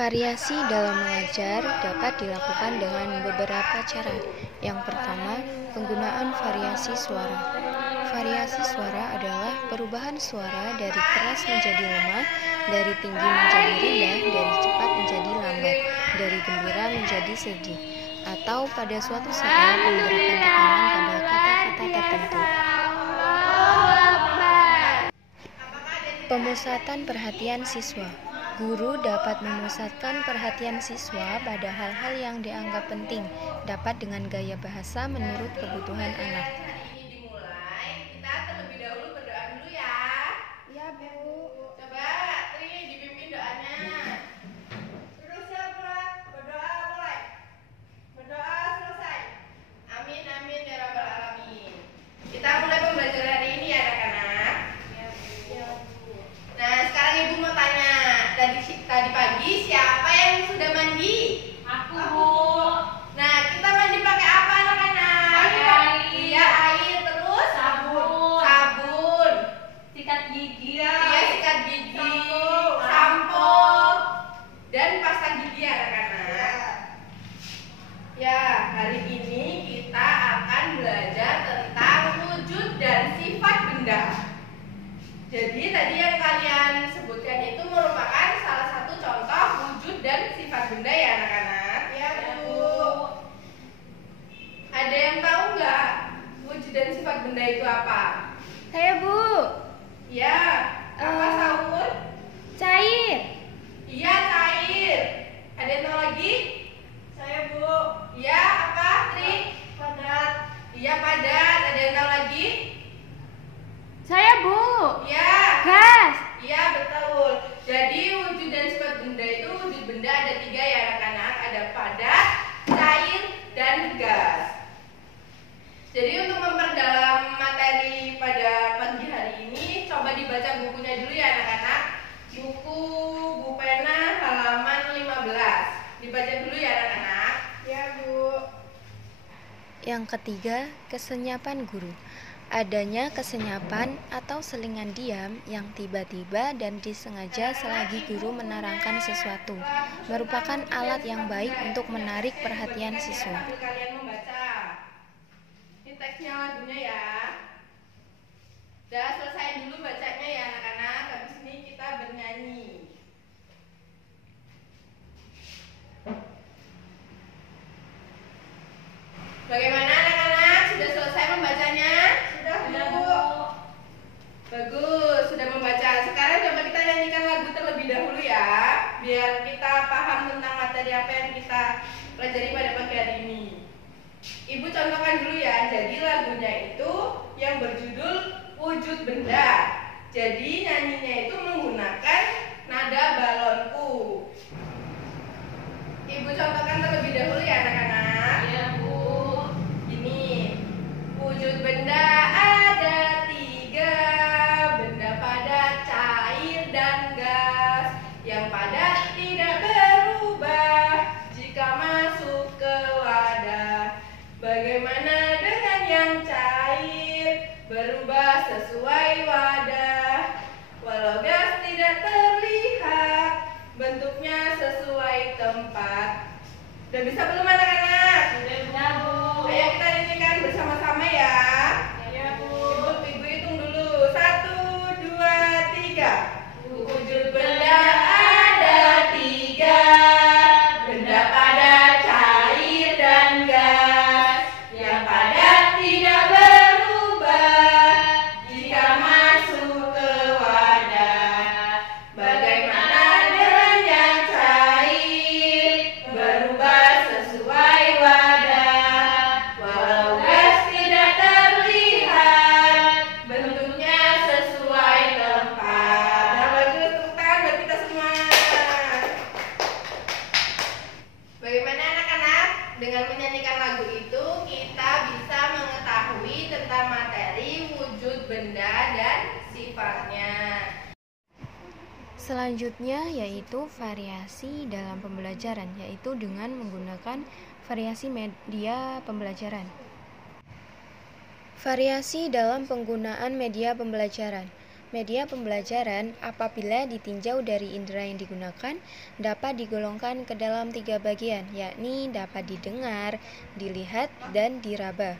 Variasi dalam mengajar dapat dilakukan dengan beberapa cara. Yang pertama, penggunaan variasi suara. Variasi suara adalah perubahan suara dari keras menjadi lemah, dari tinggi menjadi rendah, dari cepat menjadi lambat, dari gembira menjadi sedih, atau pada suatu saat memberikan tekanan pada kata-kata tertentu. Pemusatan perhatian siswa. Guru dapat memusatkan perhatian siswa pada hal-hal yang dianggap penting, dapat dengan gaya bahasa menurut kebutuhan anak. Ini dimulai, kita terlebih dahulu berdoa dulu ya. Iya, Bu. Coba Tri dipimpin doanya. Terus ya, berdoa mulai. Berdoa selesai. Amin amin ya rabbal alamin. Kita mulai pembelajaran hari ini ya anak-anak. Iya, Bu. Nah sekarang ibu mau tanya, tadi pagi siapa yang sudah mandi? Aku, Bu. Nah kita mandi pakai apa anak-anak? Pakai air. Iya air, terus Sabun. sabun. Sikat gigi. Iya sikat gigi, sampo, dan pasta gigi anak-anak. Ya, hari ini kita akan belajar tentang wujud dan sifat benda. Jadi tadi yang kalian sebutkan itu merupakan salah satu contoh wujud dan sifat benda ya anak-anak. Iya, Bu. Ada yang tahu nggak wujud dan sifat benda itu apa? Saya, Bu. Ya, apa Saul? Cair. Iya cair. Ada yang tahu lagi? Saya, Bu. Iya apa Tri? Padat. Iya padat. Ada yang tahu lagi? Saya, Bu. Iya. Gas. Iya betul. Jadi wujud dan sifat benda itu wujud benda ada 3 ya anak-anak. Ada padat, cair, dan gas. Jadi untuk memperdalam materi pada pagi hari ini, coba dibaca bukunya dulu ya anak-anak. Buku Pena halaman 15. Dibaca dulu ya anak-anak. Iya, Bu. Yang ketiga, kesenyapan guru. Adanya kesenyapan atau selingan diam yang tiba-tiba dan disengaja selagi guru menerangkan sesuatu, merupakan alat yang baik untuk menarik perhatian siswa. Sambil kalian membaca. Ini teksnya lagunya ya. Udah selesai dulu bacanya ya anak-anak. Habis ini kita bernyanyi. Bagaimana anak-anak? Sudah selesai membacanya? Sudah, Sudah, Bu. Bagus, sudah membaca. Sekarang coba kita nyanyikan lagu terlebih dahulu ya, biar kita paham tentang materi apa yang kita pelajari pada pagi hari ini. Ibu contohkan dulu ya. Jadi lagunya itu yang berjudul Wujud Benda. Jadi nyanyinya itu menggunakan nada balonku. Ibu contohkan terlebih dahulu ya anak-anak. Iya, Bu. Ini wujud benda ada 3, benda padat, cair, dan gas. Yang padat tidak berubah jika masuk ke wadah. Bagaimana dengan yang cair? Berubah sesuai wadah. Walau gas tidak terlihat, bentuknya sesuai tempat. Udah bisa belum anak-anak? Sudah, Bu. Ayo kita nyanyikan bersama-sama ya. Iya, Bu. Ibu hitung dulu. 1, 2, 3. Wujud benda ada 3, benda padat, cair, dan gas. Yang padat tidak berubah jika masuk ke wadah. Bagaimana dengan yang cair? Berubah sesuai wadah. Walau gas tidak terlihat, bentuknya sesuai tempat. Nah, bagus, tepuk tangan buat kita semua. Bagaimana anak-anak? Dengan menyanyikan lagu itu, kita bisa mengetahui tentang materi wujud benda dan sifatnya. Selanjutnya yaitu variasi dalam pembelajaran, yaitu dengan menggunakan variasi media pembelajaran. Variasi dalam penggunaan media pembelajaran. Media pembelajaran apabila ditinjau dari indera yang digunakan dapat digolongkan ke dalam 3 bagian, yakni dapat didengar, dilihat, dan diraba.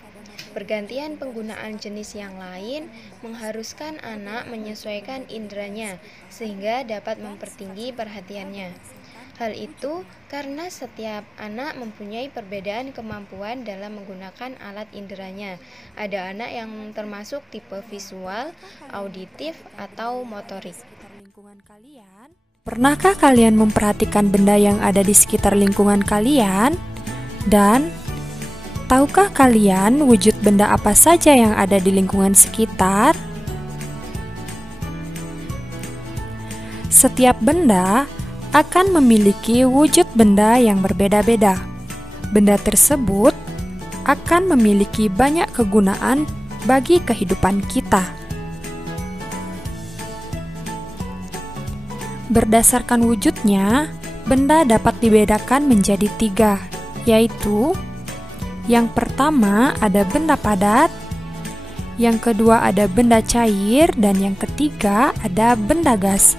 Pergantian penggunaan jenis yang lain mengharuskan anak menyesuaikan inderanya sehingga dapat mempertinggi perhatiannya. Hal itu karena setiap anak mempunyai perbedaan kemampuan dalam menggunakan alat inderanya. Ada anak yang termasuk tipe visual, auditif, atau motorik. Pernahkah kalian memperhatikan benda yang ada di sekitar lingkungan kalian? Dan tahukah kalian wujud benda apa saja yang ada di lingkungan sekitar? Setiap benda akan memiliki wujud benda yang berbeda-beda. Benda tersebut akan memiliki banyak kegunaan bagi kehidupan kita. Berdasarkan wujudnya, benda dapat dibedakan menjadi 3, yaitu yang pertama ada benda padat, yang kedua ada benda cair, dan yang ketiga ada benda gas.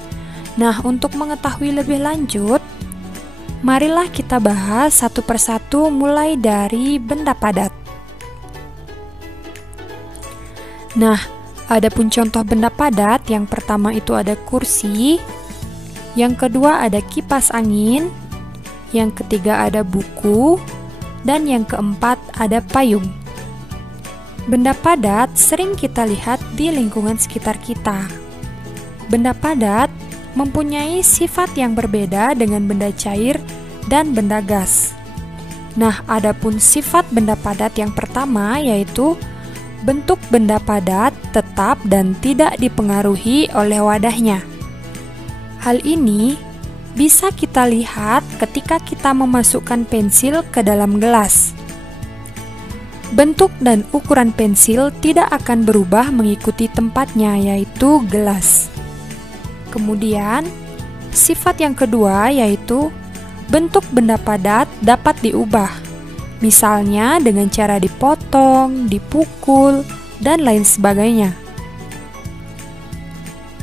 Nah, untuk mengetahui lebih lanjut, marilah kita bahas satu persatu mulai dari benda padat. Nah, adapun contoh benda padat, yang pertama itu ada kursi, yang kedua ada kipas angin, yang ketiga ada buku, dan yang keempat ada payung. Benda padat sering kita lihat di lingkungan sekitar kita. Benda padat mempunyai sifat yang berbeda dengan benda cair dan benda gas. Nah, adapun sifat benda padat yang pertama yaitu bentuk benda padat tetap dan tidak dipengaruhi oleh wadahnya. Hal ini bisa kita lihat ketika kita memasukkan pensil ke dalam gelas. Bentuk dan ukuran pensil tidak akan berubah mengikuti tempatnya, yaitu gelas. Kemudian, sifat yang kedua yaitu bentuk benda padat dapat diubah, misalnya dengan cara dipotong, dipukul, dan lain sebagainya.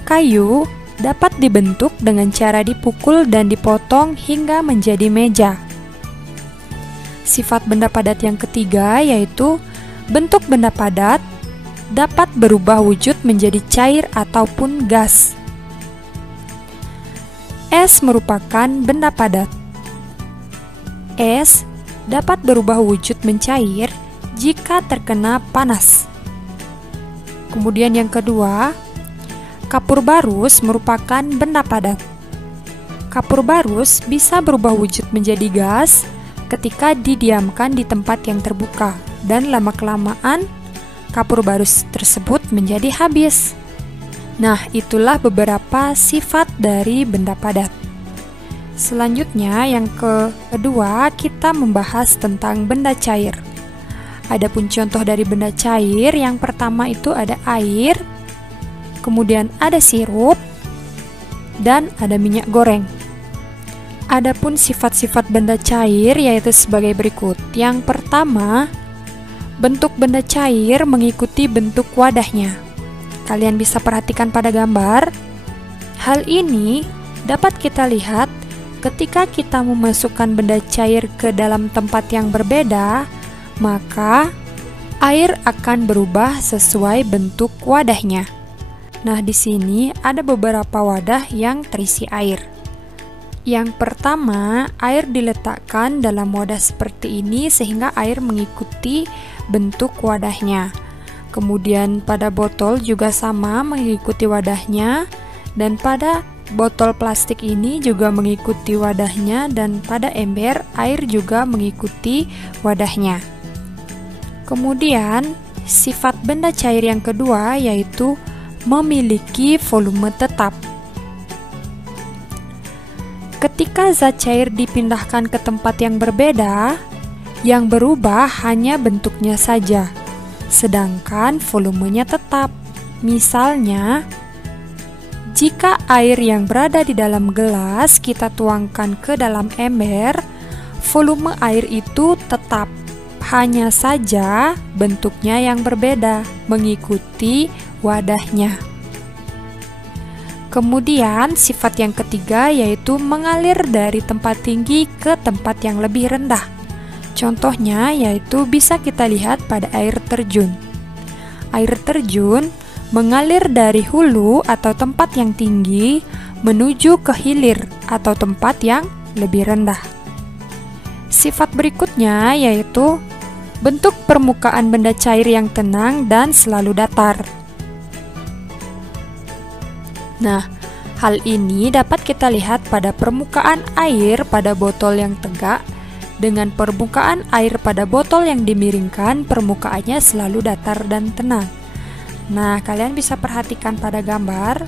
Kayu dapat dibentuk dengan cara dipukul dan dipotong hingga menjadi meja. Sifat benda padat yang ketiga yaitu bentuk benda padat dapat berubah wujud menjadi cair ataupun gas. Es merupakan benda padat. Es dapat berubah wujud mencair jika terkena panas. Kemudian yang kedua, kapur barus merupakan benda padat. Kapur barus bisa berubah wujud menjadi gas ketika didiamkan di tempat yang terbuka, dan lama-kelamaan kapur barus tersebut menjadi habis. Nah, itulah beberapa sifat dari benda padat. Selanjutnya, yang kedua, kita membahas tentang benda cair. Adapun contoh dari benda cair, yang pertama itu ada air, kemudian ada sirup, dan ada minyak goreng. Adapun sifat-sifat benda cair yaitu sebagai berikut. Yang pertama, bentuk benda cair mengikuti bentuk wadahnya. Kalian bisa perhatikan pada gambar. Hal ini dapat kita lihat ketika kita memasukkan benda cair ke dalam tempat yang berbeda, maka air akan berubah sesuai bentuk wadahnya. Nah, di sini ada beberapa wadah yang terisi air. Yang pertama, air diletakkan dalam wadah seperti ini sehingga air mengikuti bentuk wadahnya. Kemudian pada botol juga sama mengikuti wadahnya, dan pada botol plastik ini juga mengikuti wadahnya, dan pada ember air juga mengikuti wadahnya. Kemudian sifat benda cair yang kedua yaitu memiliki volume tetap. Ketika zat cair dipindahkan ke tempat yang berbeda, yang berubah hanya bentuknya saja, sedangkan volumenya tetap. Misalnya, jika air yang berada di dalam gelas kita tuangkan ke dalam ember, volume air itu tetap, hanya saja bentuknya yang berbeda mengikuti wadahnya. Kemudian sifat yang ketiga yaitu mengalir dari tempat tinggi ke tempat yang lebih rendah. Contohnya yaitu bisa kita lihat pada air terjun. Air terjun mengalir dari hulu atau tempat yang tinggi menuju ke hilir atau tempat yang lebih rendah. Sifat berikutnya yaitu bentuk permukaan benda cair yang tenang dan selalu datar. Nah, hal ini dapat kita lihat pada permukaan air pada botol yang tegak dengan permukaan air pada botol yang dimiringkan, permukaannya selalu datar dan tenang. Nah, kalian bisa perhatikan pada gambar,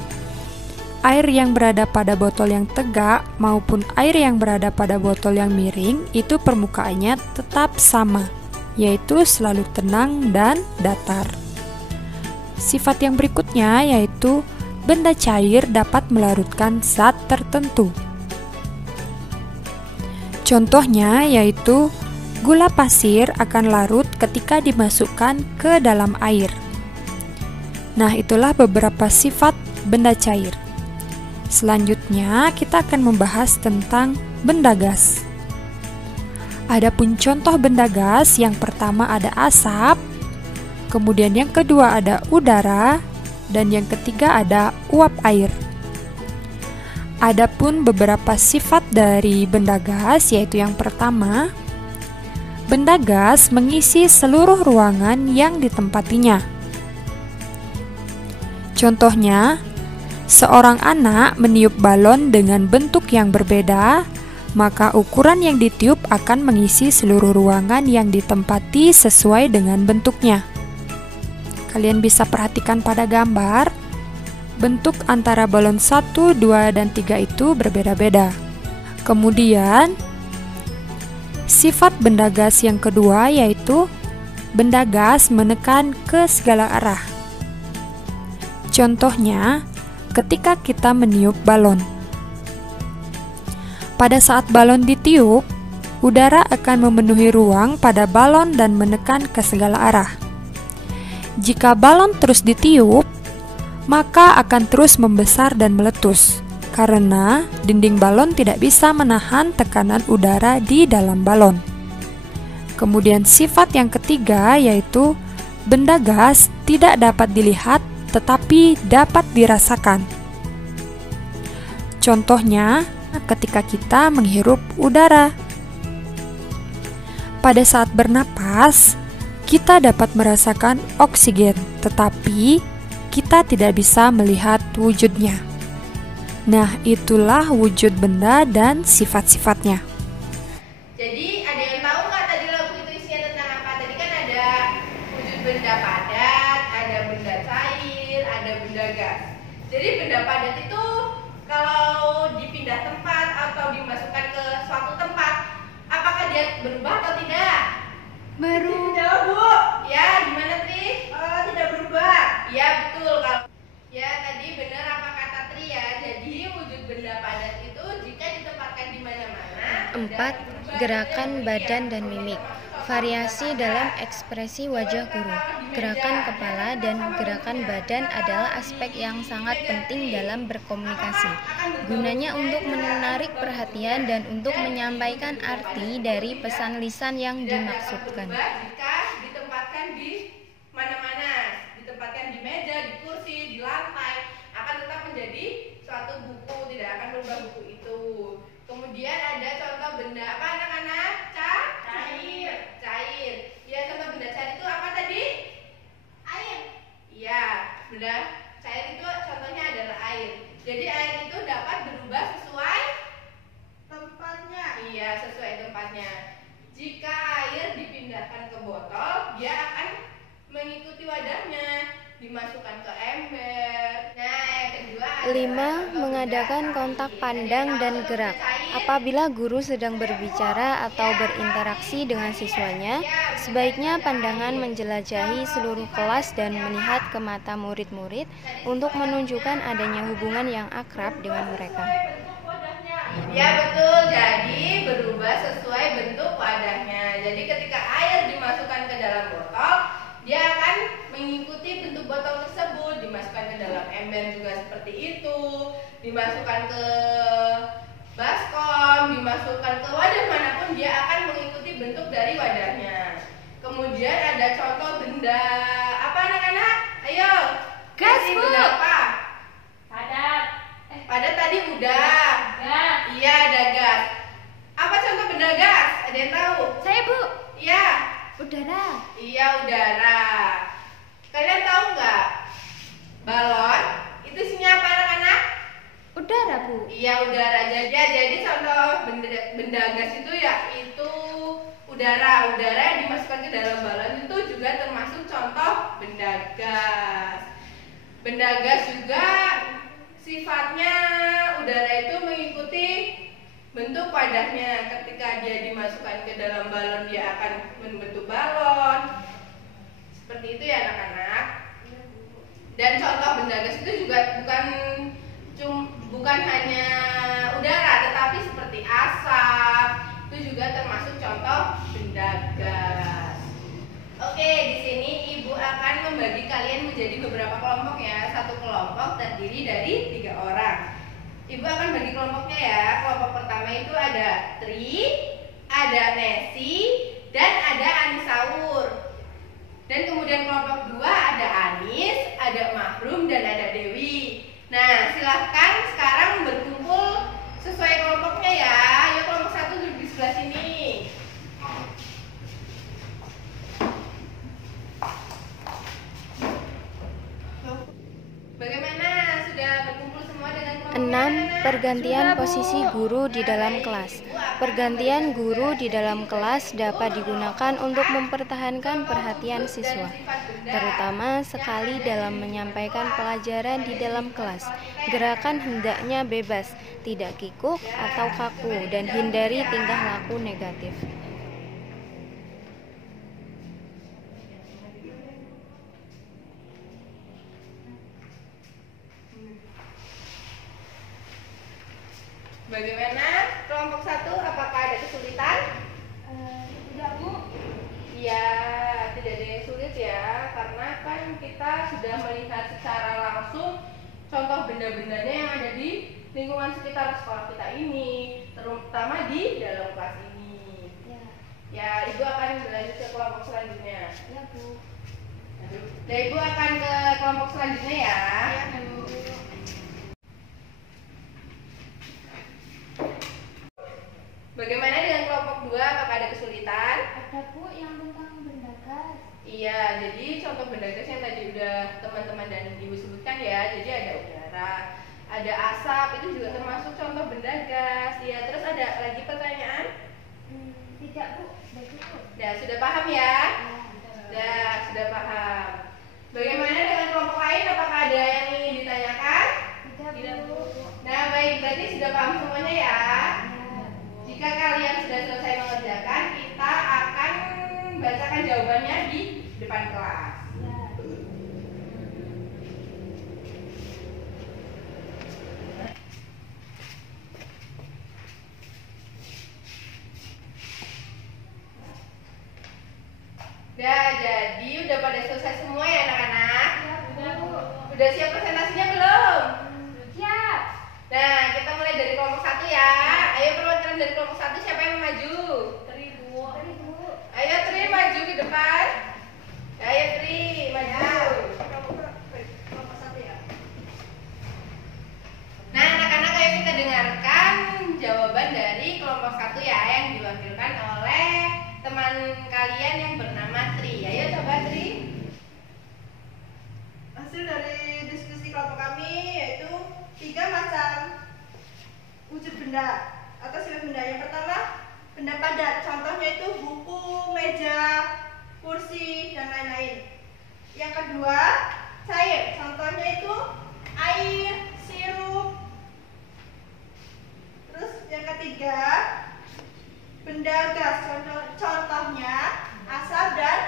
air yang berada pada botol yang tegak maupun air yang berada pada botol yang miring itu permukaannya tetap sama, yaitu selalu tenang dan datar. Sifat yang berikutnya yaitu benda cair dapat melarutkan zat tertentu. Contohnya yaitu gula pasir akan larut ketika dimasukkan ke dalam air. Nah, itulah beberapa sifat benda cair. Selanjutnya, kita akan membahas tentang benda gas. Adapun contoh benda gas, yang pertama ada asap, kemudian yang kedua ada udara, dan yang ketiga ada uap air. Adapun beberapa sifat dari benda gas, yaitu yang pertama, benda gas mengisi seluruh ruangan yang ditempatinya. Contohnya, seorang anak meniup balon dengan bentuk yang berbeda, maka ukuran yang ditiup akan mengisi seluruh ruangan yang ditempati sesuai dengan bentuknya. Kalian bisa perhatikan pada gambar, bentuk antara balon 1, 2, dan 3 itu berbeda-beda. Kemudian, sifat benda gas yang kedua yaitu benda gas menekan ke segala arah. Contohnya, ketika kita meniup balon. Pada saat balon ditiup, udara akan memenuhi ruang pada balon dan menekan ke segala arah. Jika balon terus ditiup, maka akan terus membesar dan meletus, karena dinding balon tidak bisa menahan tekanan udara di dalam balon. Kemudian sifat yang ketiga yaitu benda gas tidak dapat dilihat tetapi dapat dirasakan. Contohnya, ketika kita menghirup udara. Pada saat bernapas, kita dapat merasakan oksigen, tetapi kita tidak bisa melihat wujudnya. Nah, itulah wujud benda dan sifat-sifatnya. Jadi ada yang tahu nggak tadi lagu itu isinya tentang apa? Tadi kan ada wujud benda padat, ada benda cair, ada benda gas. Jadi benda padat itu kalau dipindah tempat atau dimasukkan ke suatu tempat, apakah dia berubah atau tidak? Tidak, Bu. Ya, gimana Tri? Tidak berubah. Ya, betul. Ya, tadi benar apa kata Tri ya. Jadi wujud benda padat itu jika ditempatkan di mana-mana. 4. Gerakan badan dan mimik. Variasi dalam ekspresi wajah guru. Gerakan kepala dan gerakan badan adalah aspek yang sangat penting dalam berkomunikasi. Gunanya untuk menarik perhatian dan untuk menyampaikan arti dari pesan lisan yang dimaksudkan. Jika ditempatkan di mana-mana, ditempatkan di meja, di kursi, di lantai, akan tetap menjadi suatu buku, tidak akan berubah buku itu. Kemudian ada contoh benda apa anak-anak? Cair. Cair. Ya, contoh benda cair itu apa tadi? Air. Iya, benda cair itu contohnya adalah air. Jadi air itu dapat berubah sesuai Tempatnya. Iya, sesuai tempatnya. Jika air dipindahkan ke botol, dia akan mengikuti wadahnya, dimasukkan ke ember. Nah, yang kedua adalah 5. Mengadakan kontak pandang dan gerak. Apabila guru sedang berbicara atau berinteraksi dengan siswanya, sebaiknya pandangan menjelajahi seluruh kelas dan melihat ke mata murid-murid untuk menunjukkan adanya hubungan yang akrab dengan mereka. Ya, betul. Jadi berubah sesuai bentuk wadahnya. Jadi ketika air dimasukkan ke dalam botol, dia akan mengikuti bentuk botol tersebut, dimasukkan ke dalam ember juga seperti itu, dimasukkan ke baskom, dimasukkan ke wadah manapun dia akan mengikuti bentuk dari wadahnya. Kemudian ada contoh benda apa anak-anak? Ayo. Gas, kasih Bu. benda apa? Padat. Padat tadi udah. Gas. Iya, ada gas. Apa contoh benda gas? Ada yang tahu? Saya, Bu. Iya. Udara. Iya, udara. Kalian tahu nggak? Balon itu isinya apa anak-anak? Udara, Bu. Iya, udara. Jadi contoh benda gas itu ya itu udara. Udara yang dimasukkan ke dalam balon itu juga termasuk contoh benda gas. Benda gas juga sifatnya udara itu mengikuti bentuk wadahnya. Ketika dia dimasukkan ke dalam balon, dia akan membentuk balon. Seperti itu ya anak-anak. Dan contoh benda gas itu juga bukan hanya udara, tetapi seperti asap. Itu juga termasuk contoh benda gas. Oke, di sini Ibu akan membagi kalian menjadi beberapa kelompok ya. Satu kelompok terdiri dari 3 orang. Ibu akan bagi kelompoknya ya. Kelompok pertama itu ada Tri, ada Nesi, dan ada Anisaur. Dan kemudian kelompok 2 ada Anis, ada Mahrum, dan ada Dewi. Nah, silahkan sekarang berkumpul sesuai kelompoknya ya. Ayo kelompok 1 duduk di sebelah sini. Bagaimana? Sudah berkumpul semua dengan kelompoknya? 6. Pergantian posisi guru di dalam kelas. Pergantian guru di dalam kelas dapat digunakan untuk mempertahankan perhatian siswa, terutama sekali dalam menyampaikan pelajaran di dalam kelas. Gerakan hendaknya bebas, tidak kikuk atau kaku, dan hindari tingkah laku negatif. Bagaimana? Kelompok 1 apakah ada kesulitan? Tidak, Bu. Iya, tidak ada yang sulit ya, karena kan kita sudah melihat secara langsung contoh benda-bendanya yang ada di lingkungan sekitar sekolah kita ini, terutama di dalam kelas ini. Ya. Ya, Ibu akan berlanjut ke kelompok selanjutnya. Ya, Bu. Nah, Ibu akan ke kelompok selanjutnya ya. Ya, Bu. Bagaimana dengan kelompok 2? Apakah ada kesulitan? Ada, Bu, yang tentang benda gas. Iya, jadi contoh benda gas yang tadi udah teman-teman dan Ibu sebutkan ya. Jadi ada udara, ada asap, itu juga termasuk contoh benda gas. Ya, terus ada lagi pertanyaan? Tidak, Bu. Sudah cukup. Ya, sudah paham ya? Ya, sudah paham. Bagaimana dengan kelompok lain? Apakah ada yang ingin ditanyakan? Tidak, Bu. Nah, baik, berarti sudah paham semuanya ya. Jika kalian sudah selesai mengerjakan, kita akan bacakan jawabannya di depan kelas. Nah, jadi udah pada selesai semua ya anak-anak? Udah siap presentasinya belum? Siap. Nah, kita mulai dari kelompok 1 ya. Ayo perwakilan dari kelompok 1 siapa yang mau maju? Tri, Bu. Ayo Tri maju ke depan. Ayo Tri maju. Nah, anak-anak ayo kita dengarkan jawaban dari kelompok 1 ya, yang diwakilkan oleh teman kalian yang bernama Tri. Ayo coba Tri. Hasil dari diskusi kelompok kami yaitu 3 macam wujud benda atau sifat benda. Yang pertama, benda padat. Contohnya itu buku, meja, kursi, dan lain-lain. Yang kedua, cair. Contohnya itu air, sirup. Terus yang ketiga, benda gas. Contohnya asap dan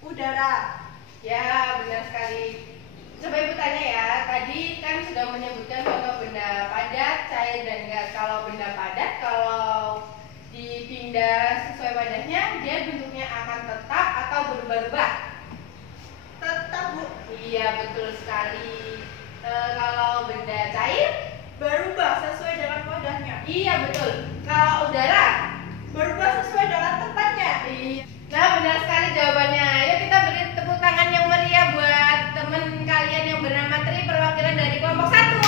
udara. Ya, benar sekali. Coba Ibu tanya ya, tadi kan sudah menyebutkan contoh benda padat, cair, dan gas. Kalau benda padat, kalau dipindah sesuai wadahnya, dia bentuknya akan tetap atau berubah-ubah? Tetap. Iya, betul sekali. Kalau benda cair berubah sesuai dengan wadahnya. iya betul. Kalau udara Berubah sesuai dengan tempatnya. iya. Nah, benar sekali jawabannya. Ayo kita beri tepuk tangan yang meriah buat teman kalian yang bernama Tri, perwakilan dari kelompok 1.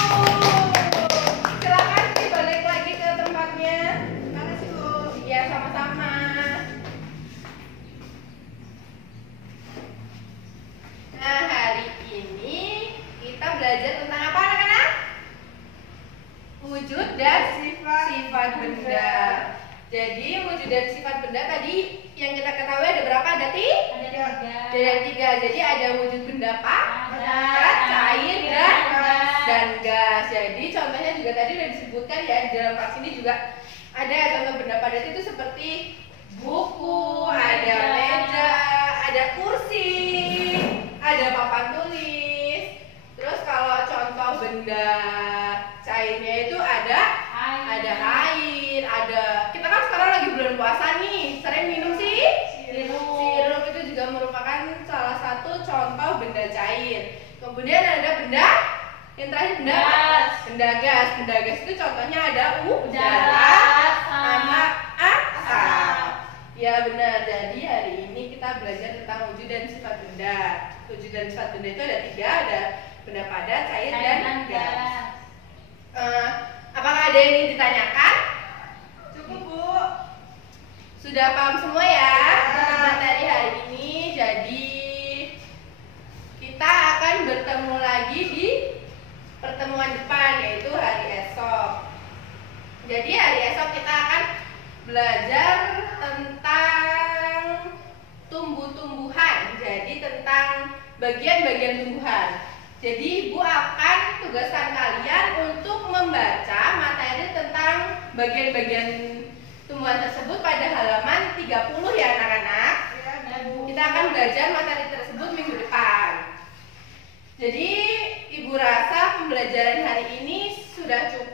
Silakan Tri balik lagi ke tempatnya. Terima kasih, Bu. Iya, sama-sama. Nah, hari ini kita belajar tentang apa, anak-anak? Wujud dan sifat benda. Jadi wujud dan sifat benda tadi yang kita ketahui ada berapa? Ada tiga. Jadi ada wujud benda padat, cair, dan gas. Jadi contohnya juga tadi sudah disebutkan ya, di dalam kelas ini juga ada contoh benda padat itu seperti buku, ada meja, ada kursi, ada papan tulis. Terus kalau contoh benda cairnya itu ada air, ada kita kan sekarang lagi bulan puasa nih, sering minum sih sirup itu juga merupakan salah satu contoh benda cair. Kemudian ada benda yang terakhir benda gas. Benda gas itu contohnya ada udara sama asap. Ya benar. Jadi hari ini kita belajar tentang wujud dan sifat benda. Wujud dan sifat benda itu ada 3, ada benda padat, cair, dan gas. Apakah ada yang ingin ditanyakan? Cukup, Bu. Sudah paham semua ya tentang materi hari ini. Jadi kita akan bertemu lagi di pertemuan depan, yaitu hari esok. Jadi hari esok kita akan belajar tentang tumbuh-tumbuhan. Jadi tentang bagian-bagian tumbuhan. Jadi Ibu akan tugaskan kalian untuk membaca materi tentang bagian-bagian tumbuhan tersebut pada halaman 30 ya anak-anak. Kita akan belajar materi tersebut minggu depan. Jadi Ibu rasa pembelajaran hari ini sudah cukup